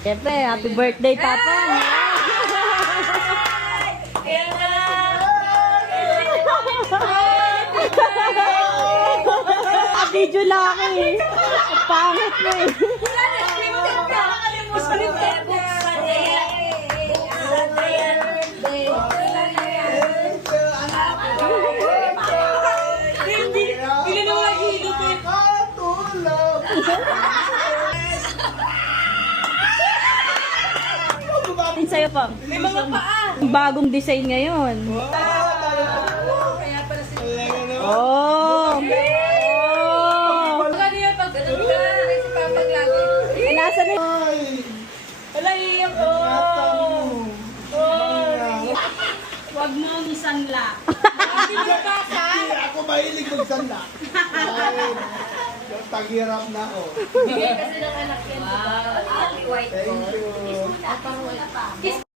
Siyempre, happy birthday, Papa. Video laki. Ang pangit mo eh. Sa'yo pa. May mga paa. Bagong design ngayon. Kaya pala si... Oh! Ano yun pag ganun ka? Kasi papag lagi. Nasa na Wala iiyak ko. Huwag mo isanla. Hindi mo kaka. Hindi ako mahilig magsanda. Tagirap na ako. Bigay kasi ng anak yan. Wow. Thank you.